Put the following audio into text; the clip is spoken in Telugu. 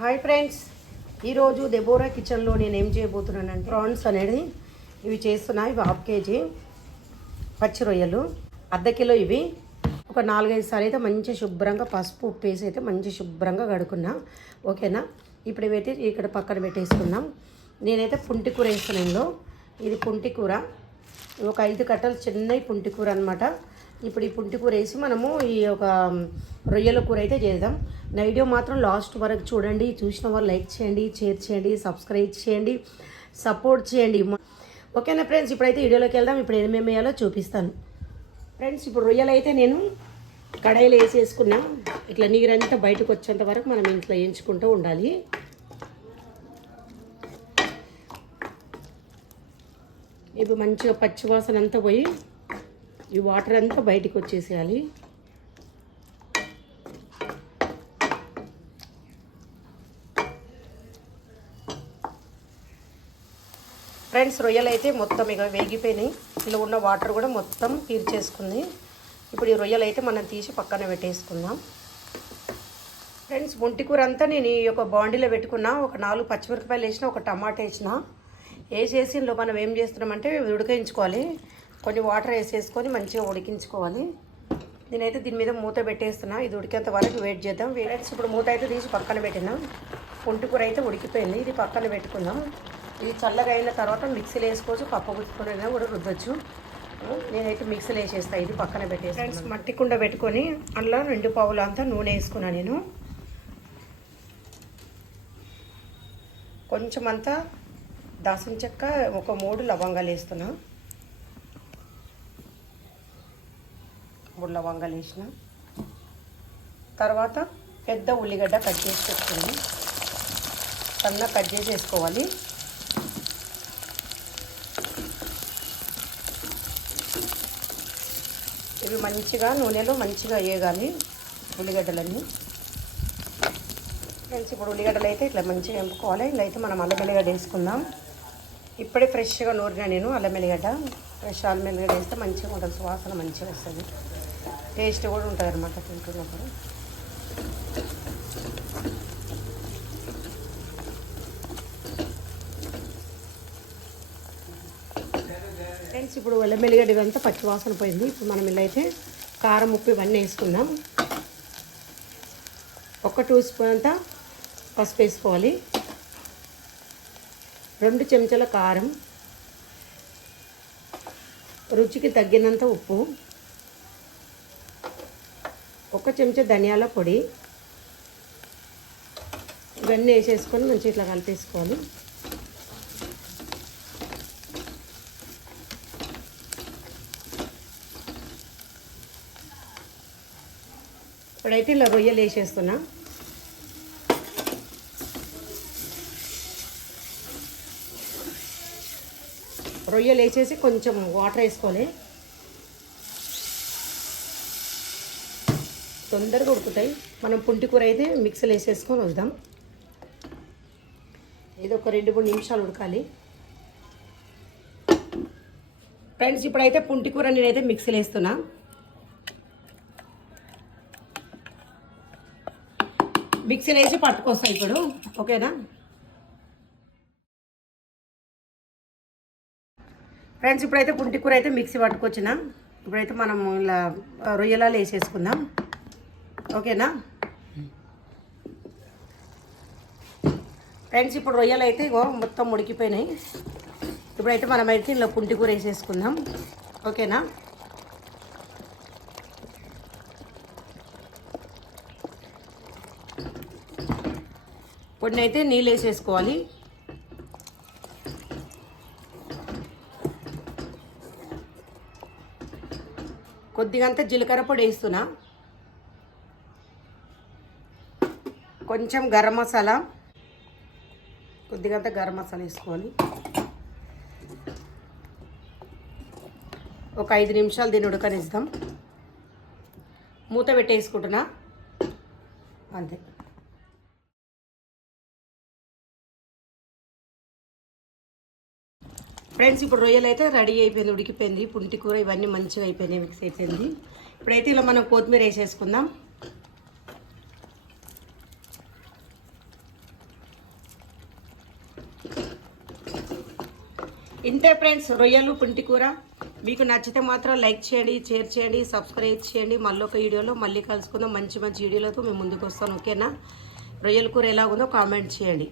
హాయ్ ఫ్రెండ్స్, ఈరోజు దెబోరా కిచెన్లో నేను ఏం చేయబోతున్నానంటే ప్రాన్స్ అనేది ఇవి చేస్తున్నా. ఇవి 1/2 kg పచ్చి రొయ్యలు, అర్ధ కిలో. ఇవి ఒక 4-5 సార్లు అయితే మంచి శుభ్రంగా పసుపు ఉప్పు వేసి అయితే మంచి శుభ్రంగా కడుక్కున్నా. ఓకేనా, ఇప్పుడు ఇవైతే ఇక్కడ పక్కన పెట్టేసుకుందాం. నేనైతే పుంటి కూర వేస్తున్నాను. ఇది పుంటి కూర, ఒక 5 కట్టలు చిన్న పుంటి కూర అనమాట. ఇప్పుడు ఈ పుంటి కూర వేసి మనము ఈ ఒక రొయ్యల కూర అయితే చేద్దాం. నా వీడియో మాత్రం లాస్ట్ వరకు చూడండి. చూసిన వాళ్ళు లైక్ చేయండి, షేర్ చేయండి, సబ్స్క్రైబ్ చేయండి, సపోర్ట్ చేయండి. ఓకేనా ఫ్రెండ్స్, ఇప్పుడైతే వీడియోలోకి వెళ్దాం. ఇప్పుడు ఏమేమి వేయాలో చూపిస్తాను ఫ్రెండ్స్. ఇప్పుడు రొయ్యలు అయితే నేను కడాయిలో వేసేసుకున్నా. ఇట్లా నీరంతా బయటకు వచ్చేంత వరకు మనం ఇంట్లో వేయించుకుంటూ ఉండాలి. ఇప్పుడు మంచిగా పచ్చివాసన అంతా పోయి ఈ వాటర్ అంతా బయటకు వచ్చేసేయాలి. ఫ్రెండ్స్, రొయ్యలు అయితే మొత్తం ఇక వేగిపోయినాయి. ఇలా ఉన్న వాటర్ కూడా మొత్తం తీర్చేసుకుంది. ఇప్పుడు ఈ రొయ్యలు అయితే మనం తీసి పక్కన పెట్టేసుకుందాం. ఫ్రెండ్స్, ఒంటి కూర అంతా నేను ఈ యొక్క బాండీలో పెట్టుకున్నా. ఒక 4 పచ్చిమిరపకాయలు వేసిన, ఒక టమాటా వేసిన. వేసేసి ఇందులో మనం ఏం చేస్తున్నామంటే ఉడికించుకోవాలి. కొన్ని వాటర్ వేసేసుకొని మంచిగా ఉడికించుకోవాలి. నేనైతే దీని మీద మూత పెట్టేస్తున్నా. ఇది ఉడికేంత వరకు వెయిట్ చేద్దాం. ఫ్రెండ్స్, ఇప్పుడు మూత అయితే తీసి పక్కన పెట్టినా. ఒంటి కూర అయితే ఉడికిపోయింది. ఇది పక్కన పెట్టుకుందాం. ఇది చల్లగా అయిన తర్వాత మిక్సీలో వేసుకోవచ్చు, పప్పు గుచ్చుకునైనా కూడా రుద్దచ్చు. నేనైతే మిక్సీలో వేసేస్తాను. ఇది పక్కన పెట్టేస్తాను. ఫ్రెండ్స్, మట్టి కుండ పెట్టుకొని అందులో 2 పావులు అంతా నూనె వేసుకున్నాను. నేను కొంచెం అంతా దాల్చిన చెక్క, ఒక 3 లవంగాలు వేస్తున్నా. 3 లవంగాలు వేసిన తర్వాత పెద్ద ఉల్లిగడ్డ కట్ చేసి పెట్టుకుని సన్నగా కట్ చేసి వేసుకోవాలి. ఇవి మంచిగా నూనెలో మంచిగా వేయగాలి ఉల్లిగడ్డలన్నీ. ఫ్రెండ్స్, ఇప్పుడు ఉల్లిగడ్డలు అయితే ఇట్లా మంచిగా ఎంపుకోవాలి. ఇలా అయితే మనం అల్లం వెల్లిగడ్డ వేసుకుందాం. ఇప్పుడే ఫ్రెష్గా నూరినా నేను అల్లం వెల్లిగడ్డ. ఫ్రెష్ అల్లం వెల్లిగడ్డ వేస్తే మంచిగా ఉంటుంది, సువాసన మంచిగా వస్తుంది, టేస్ట్ కూడా ఉంటుంది అనమాట తింటున్నప్పుడు. ఫ్రెండ్స్, ఇప్పుడు అల్లం వెల్లిగడ్డ ఇదంతా పచ్చివాసన పోయింది. ఇప్పుడు మనం ఇలా అయితే కారం, ఉప్పు ఇవన్నీ వేసుకుందాం. 1 2 స్పూన్ అంతా పసుపు వేసుకోవాలి. 2 చెంచాల కారం, రుచికి తగ్గినంత ఉప్పు, 1 చెంచా ధనియాల పొడి. ఇవన్నీ వేసేసుకొని మంచిగా ఇట్లా కలిపేసుకోవాలి. ఇప్పుడైతే ఇలా రొయ్యలు వేసేస్తున్నా. రొయ్యలు వేసేసి కొంచెం వాటర్ వేసుకోవాలి. తొందరగా ఉడుకుతాయి. మనం పుంటి కూర అయితే మిక్సీలో వేసేసుకొని వద్దాం. ఇది ఒక 2-3 నిమిషాలు ఉడకాలి. ఫ్రెండ్స్, ఇప్పుడైతే పుంటి కూర నేనైతే మిక్సీలో వేస్తున్నా. మిక్సీలో వేసి పట్టుకొస్తాయి ఇప్పుడు. ఓకేనా ఫ్రెండ్స్, ఇప్పుడైతే పుంటి కూర అయితే మిక్సీ పట్టుకొచ్చిన. ఇప్పుడైతే మనం ఇలా రొయ్యలాలు వేసేసుకుందాం. ఓకేనా ఫ్రెండ్స్, ఇప్పుడు రొయ్యలు అయితే ఇగో మొత్తం ఉడికిపోయినాయి. ఇప్పుడైతే మనమైతే ఇలా పుంటి కూర వేసేసుకుందాం. ఓకేనా కొన్ని అయితే నీళ్ళు వేసేసుకోవాలి. కొద్దిగా అంతా జీలకర్ర పొడి వేస్తున్నా. కొంచెం గరం మసాలా, కొద్దిగా అంతా గరం మసాలా వేసుకోవాలి. ఒక 5 నిమిషాలు దీన్ని ఉడకనిస్తాం. మూత పెట్టేసుకుంటున్నా అంతే. ఫ్రెండ్స్, ఇప్పుడు రొయ్యలు అయితే రెడీ అయిపోయింది, ఉడికిపోయింది. పుంటి కూర ఇవన్నీ మంచిగా అయిపోయినాయి, మిక్స్ అయిపోయింది. ఇప్పుడైతే ఇలా మనం కొత్తిమీర వేసేసుకుందాం. ఇంతే ఫ్రెండ్స్, రొయ్యలు పుంటి కూర. మీకు నచ్చితే మాత్రం లైక్ చేయండి, షేర్ చేయండి, సబ్స్క్రైబ్ చేయండి. మళ్ళీ ఒక వీడియోలో మళ్ళీ కలుసుకుందాం. మంచి మంచి వీడియోలతో మేము ముందుకు వస్తాను. ఓకేనా? రొయ్యల కూర ఎలా ఉందో కామెంట్ చేయండి.